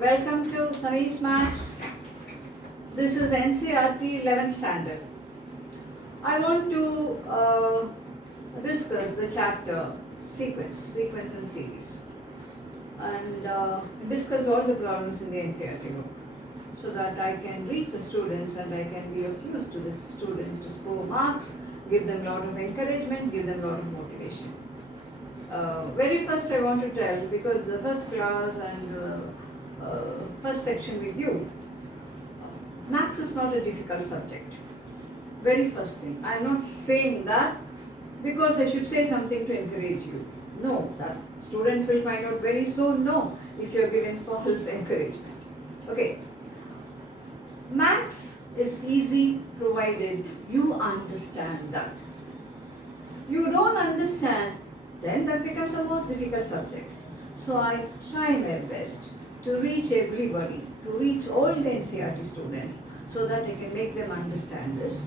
Welcome to Tami's Maths. This is NCERT 11th standard. I want to discuss the chapter sequence and series, and discuss all the problems in the NCERT book so that I can reach the students and I can be of use to the students to score marks, give them a lot of encouragement, give them a lot of motivation. Very first I want to tell, because the first class and first section with you, maths is not a difficult subject. Very first thing, I am not saying that because I should say something to encourage you. No, that students will find out very soon. No, if you are given false encouragement. Okay, maths is easy provided you understand that. You don't understand, then that becomes the most difficult subject. So I try my best to reach everybody, to reach all the NCERT students, so that I can make them understand this,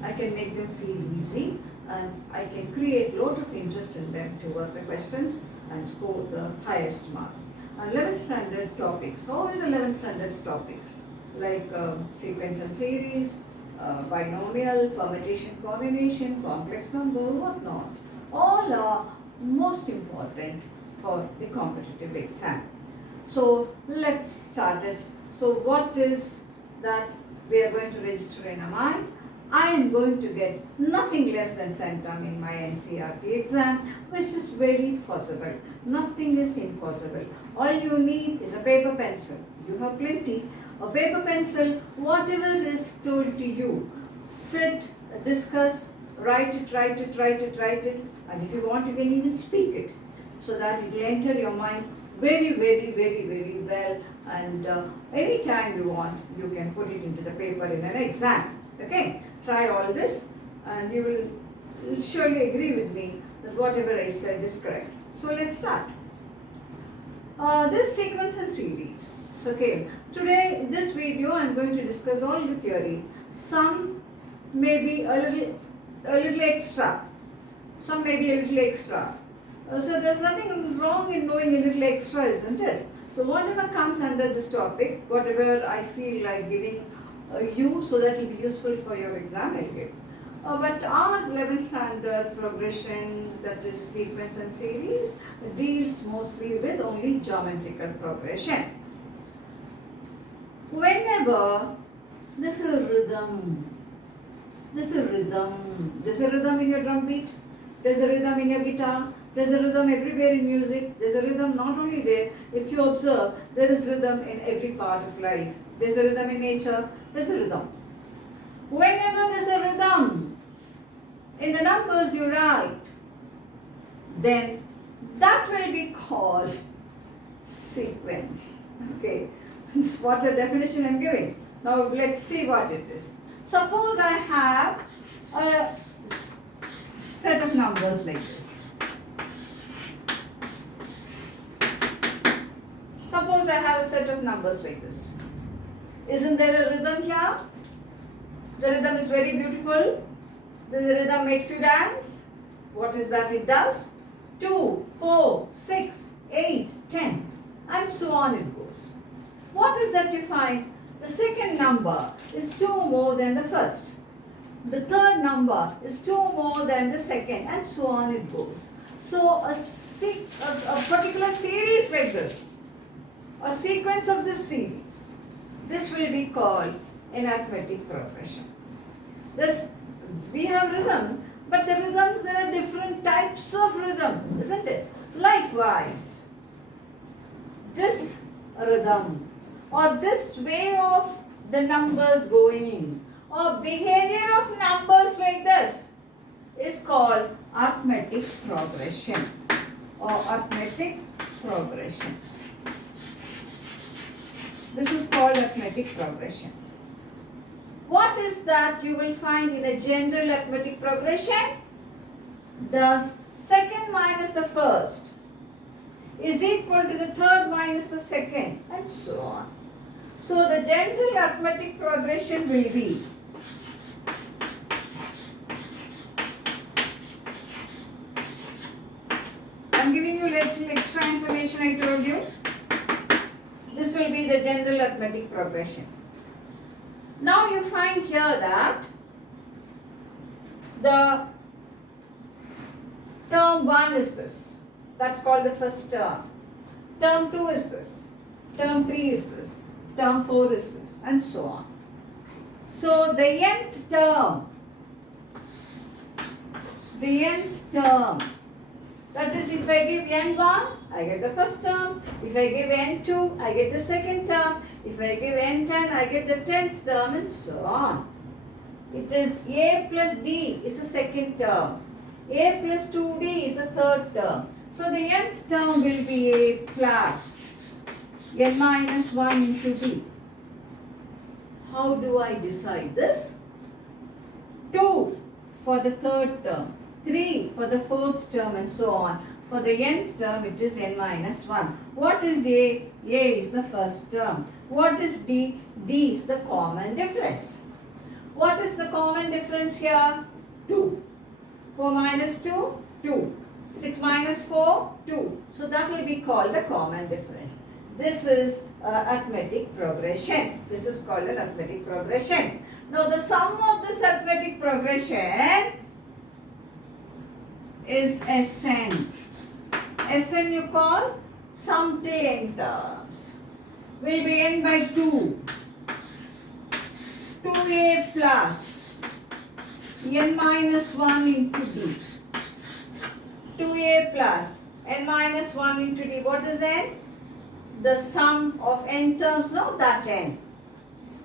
I can make them feel easy, and I can create a lot of interest in them to work the questions and score the highest mark. 11th standard topics, all the 11th standard topics like sequence and series, binomial, permutation, combination, complex number, whatnot, all are most important for the competitive exam. So let's start it. So what is that we are going to register in our mind? I am going to get nothing less than centum in my NCERT exam, which is very possible. Nothing is impossible. All you need is a paper pencil. You have plenty. A paper pencil, whatever is told to you, sit, discuss, write it, and if you want you can even speak it, so that it will enter your mind very well, and anytime you want you can put it into the paper in an exam. Okay, try all this and you will surely agree with me that whatever I said is correct. So let's start. This sequence and series. Okay, today in this video I am going to discuss all the theory. Some may be a little extra. Some may be a little extra. So there's nothing wrong in knowing a little extra, isn't it? So whatever comes under this topic, whatever I feel like giving you so that it will be useful for your exam, I'll give. But our 11th standard progression, that is sequence and series, deals mostly with only geometrical progression. Whenever there's a rhythm, there's a rhythm in your drum beat, there's a rhythm in your guitar, there's a rhythm everywhere in music, there's a rhythm not only there, if you observe, there is rhythm in every part of life. There's a rhythm in nature, there's a rhythm. Whenever there's a rhythm in the numbers you write, then that will be called sequence. Okay, that's what a definition I'm giving. Now let's see what it is. Suppose I have a set of numbers like this. Suppose I have a set of numbers like this. Isn't there a rhythm here? The rhythm is very beautiful. The rhythm makes you dance. What is that it does? 2, 4, 6, 8, 10, and so on it goes. What is that you find? The second number is 2 more than the first. The third number is 2 more than the second, and so on it goes. So a particular series like this, a sequence of this series, this will be called an arithmetic progression. We have rhythm, but the rhythms, there are different types of rhythm, isn't it? Likewise, this rhythm or this way of the numbers going or behavior of numbers like this is called arithmetic progression or arithmetic progression. This is called arithmetic progression. What is that you will find in a general arithmetic progression? The second minus the first is equal to the third minus the second, and so on. So the general arithmetic progression will be I'm giving you little extra information I told you. This will be the general arithmetic progression. Now you find here that the term 1 is this. That's called the first term. Term 2 is this. Term 3 is this. Term 4 is this. And so on. So the nth term, that is, if I give n1, I get the first term. If I give n2, I get the second term. If I give n10, I get the 10th term, and so on. It is a plus d is the second term. A plus 2d is the third term. So the nth term will be a plus n minus 1 into d. How do I decide this? 2 for the third term, 3 for the fourth term, and so on. For the nth term, it is n minus 1. What is A? A is the first term. What is D? D is the common difference. What is the common difference here? 2. 4 minus 2, 2. 6 minus 4, 2. So that will be called the common difference. This is arithmetic progression. This is called an arithmetic progression. Now the sum of this arithmetic progression is Sn. Sn you call sum till n terms. Will be n by 2. 2a plus n minus 1 into d. 2a plus n minus 1 into d. What is n? The sum of n terms, no, that n.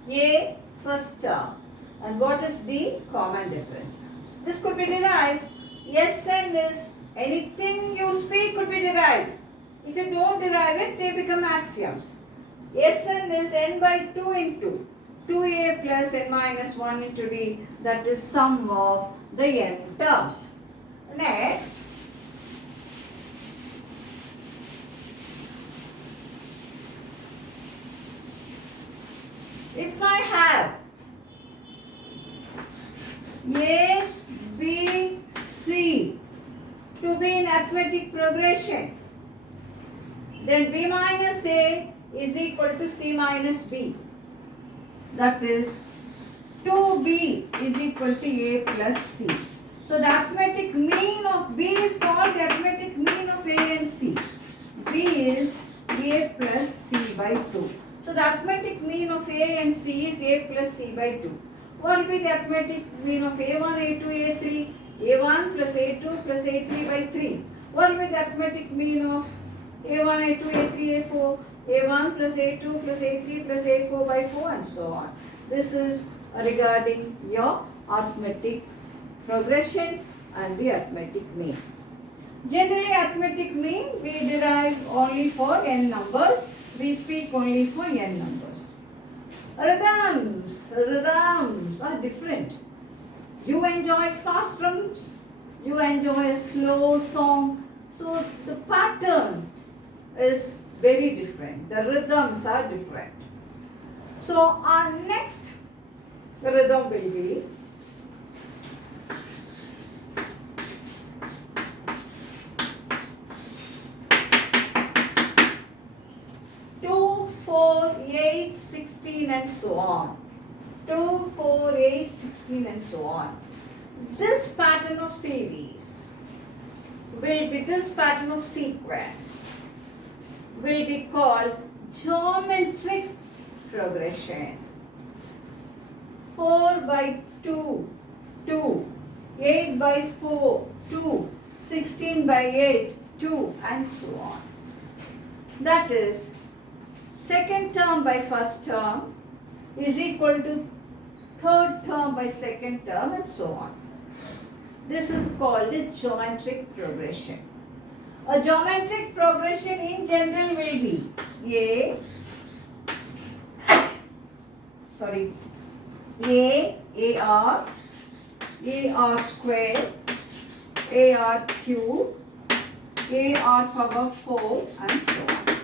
A, first term. And what is d? Common difference. So this could be derived. Sn is anything you speak could be derived. If you don't derive it, they become axioms. Sn is n by 2 into 2a plus n minus 1 into d. That is sum of the n terms. Next, if I have A, B, C to be in arithmetic progression, then B minus A is equal to C minus B. That is 2B is equal to A plus C. So the arithmetic mean of B is called the arithmetic mean of A and C. B is A plus C by 2. So the arithmetic mean of A and C is A plus C by 2. What will be the arithmetic mean of A1, A2, A3? A1 plus A2 plus A3 by 3. What will be the arithmetic mean of A1, A2, A3, A4? A1 plus A2 plus A3 plus A4 by 4, and so on. This is regarding your arithmetic progression and the arithmetic mean. Generally, arithmetic mean we derive only for n numbers. We speak only for n numbers. Rhythms are different. You enjoy fast drums, you enjoy a slow song. So the pattern is very different. The rhythms are different. So our next rhythm will be 2, 4, 8, 16 and so on. 2, 4, 8, 16 and so on. This pattern of series will be, this pattern of sequence will be called geometric progression. 4 by 2, 2, 8 by 4, 2, 16 by 8, 2 and so on. That is, second term by first term is equal to third term by second term and so on. This is called a geometric progression. A geometric progression in general will be AR square, AR cube, AR power 4 and so on.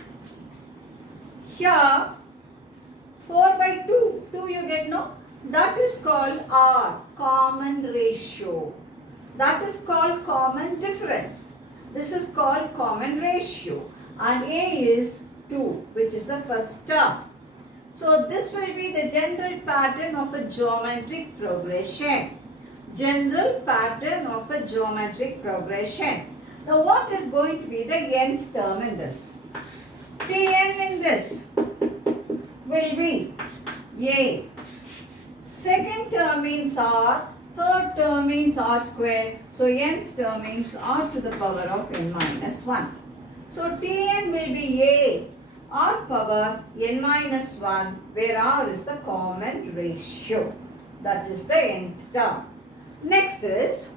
Here 4 by 2, 2 you get, no? That is called R, common ratio. That is called common difference. This is called common ratio. And A is 2, which is the first term. So this will be the general pattern of a geometric progression. General pattern of a geometric progression. Now what is going to be the nth term in this? Tn in this will be A. Second term means R. Third term means R square. So nth term means R to the power of n minus 1. So Tn will be A R power n minus 1, where R is the common ratio. That is the nth term. Next is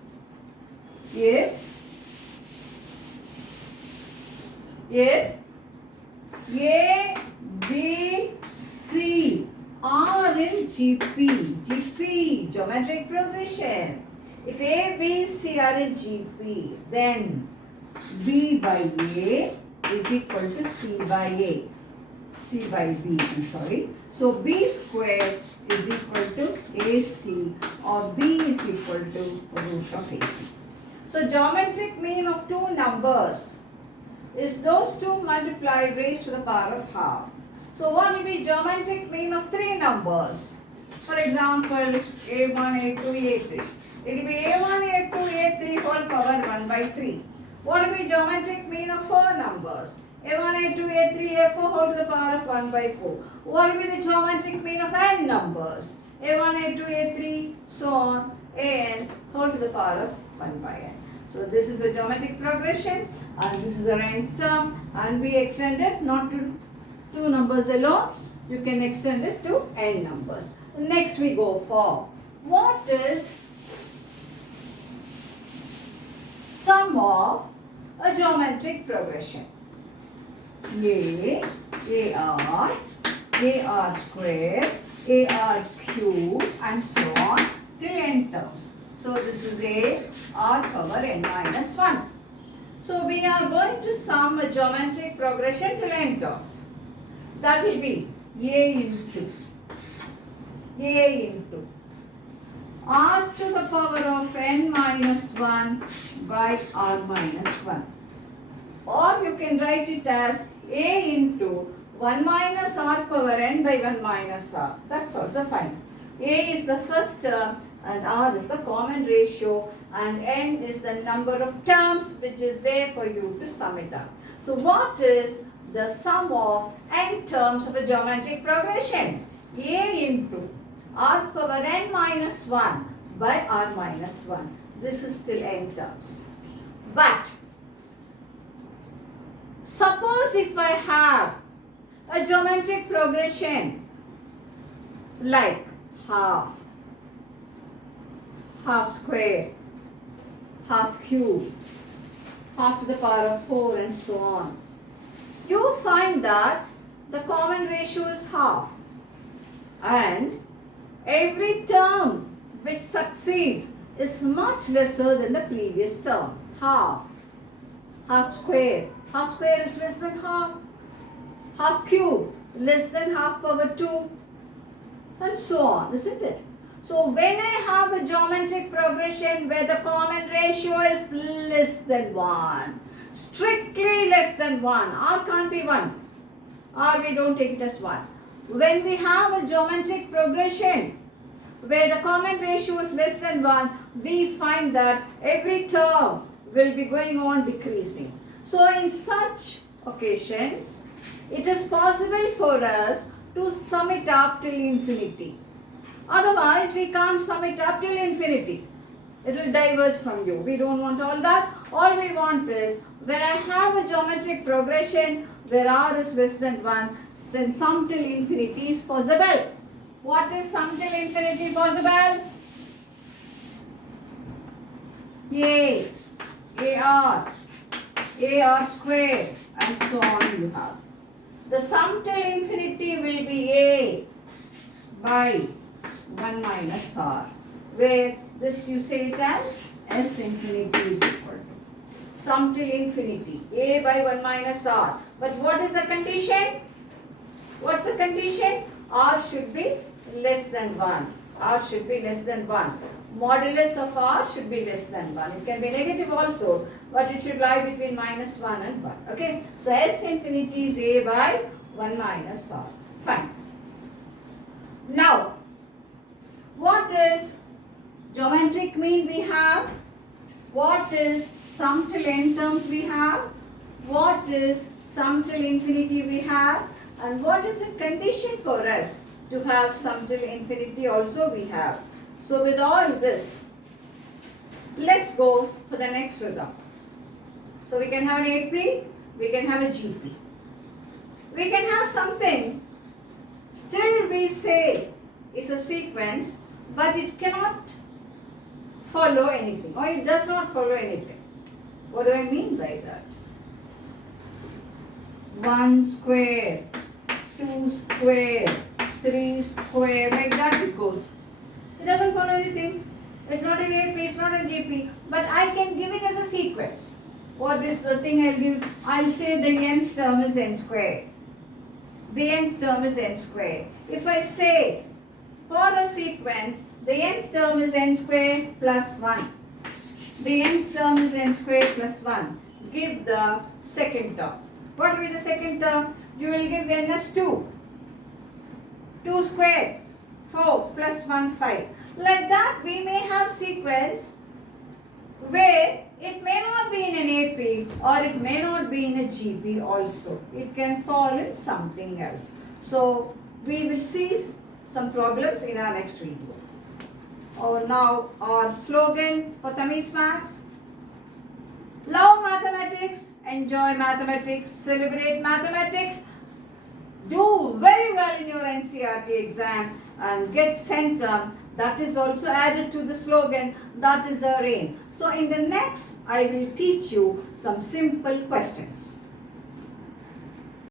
if A, B, C are in GP, geometric progression. If A, B, C are in GP, then B by A is equal to C by A. C by B, I'm sorry. So B square is equal to AC, or B is equal to root of AC. So geometric mean of two numbers is those two multiplied raised to the power of half. So what will be geometric mean of three numbers? For example, A1, A2, A3. It will be A1, A2, A3 whole power 1 by 3. What will be geometric mean of four numbers? A1, A2, A3, A4 whole to the power of 1 by 4. What will be the geometric mean of n numbers? A1, A2, A3, so on, an whole to the power of 1 by n. So this is a geometric progression, and this is our nth term, and we extend it not to two numbers alone, you can extend it to n numbers. Next we go for what is sum of a geometric progression? AR square, AR cube, and so on till n terms. So this is AR power n minus 1. So we are going to sum a geometric progression till n terms. That will be A into R to the power of n minus 1 by R minus 1. Or you can write it as A into 1 minus R power n by 1 minus R. That's also fine. A is the first term and R is the common ratio, and n is the number of terms which is there for you to sum it up. So what is the sum of n terms of a geometric progression? A into R power n minus 1 by R minus 1. This is still n terms. But suppose if I have a geometric progression like half square, half cube, half to the power of 4 and so on, you find that the common ratio is half, and every term which succeeds is much lesser than the previous term. Half square is less than half cube less than half power 2, and so on, isn't it? So when I have a geometric progression where the common ratio is less than 1, strictly less than 1, R can't be 1, or we don't take it as 1. When we have a geometric progression where the common ratio is less than 1, we find that every term will be going on decreasing. So in such occasions, it is possible for us to sum it up till infinity. Otherwise, we can't sum it up till infinity. It will diverge from you. We don't want all that. All we want is, when I have a geometric progression where R is less than 1, then sum till infinity is possible. What is sum till infinity possible? AR square, and so on you have. The sum till infinity will be A by 1 minus R, where this you say it as S infinity is equal to sum till infinity, A by 1 minus R. But what is the condition? What's the condition? R should be less than 1. R should be less than 1. Modulus of R should be less than 1. It can be negative also, but it should lie between minus 1 and 1. Okay? So S infinity is A by 1 minus R. Fine. Now, what is geometric mean we have? What is sum till n terms we have? What is sum till infinity we have? And what is the condition for us to have sum till infinity also we have? So with all this, let's go for the next rhythm. So we can have an AP, we can have a GP. We can have something, still we say is a sequence, but it cannot follow anything, or it does not follow anything. What do I mean by that? 1 square, 2 square, 3 square, like that it goes. It doesn't follow anything. It's not an AP, it's not a GP, but I can give it as a sequence. What is the thing I'll give? I'll say the nth term is n square. The nth term is n square. If I say for a sequence, the nth term is n square plus 1. The nth term is n square plus 1. Give the second term. What will be the second term? You will give n as 2. 2 squared, 4 plus 1, 5. Like that we may have sequence where it may not be in an AP or it may not be in a GP also. It can fall in something else. So we will see some problems in our next video. Oh, now our slogan for Tamis Max: love mathematics, enjoy mathematics, celebrate mathematics, do very well in your NCERT exam and get centum. That is also added to the slogan. That is our aim. So in the next, I will teach you some simple questions.